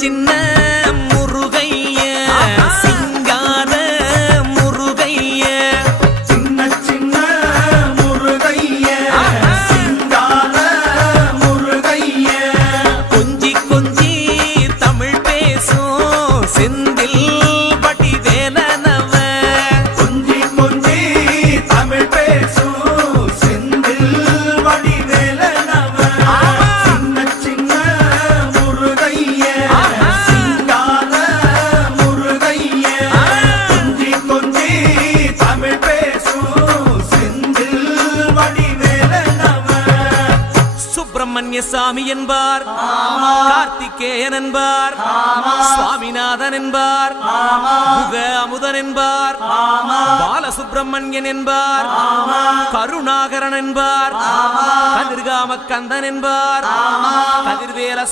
சின்ன முருகைய சிங்கார முருகைய சின்ன சின்ன முருகைய சிங்கார முருகைய கொஞ்சி கொஞ்சி தமிழ் பேசும் செந்தில் வடிவேலனவ கொஞ்சி கொஞ்சி தமிழ் பேசும் செந்தில் வடிவேலனவ சின்ன சின்ன முருகைய சிங்கார முருகைய கொஞ்சி கொஞ்சி தமிழ் பேசும் செந்தில் வடிவேலனவ சுப்பிரமணிய சாமி என்பார், கார்த்திகேயன் என்பார், சுவாமிநாதன் என்பார், முக அமுதன் என்பார், பாலசுப்பிரமணியன் என்பார், கருணாகரன் என்பார், கதிர்காம கந்தன் என்பார், கதிர்வேல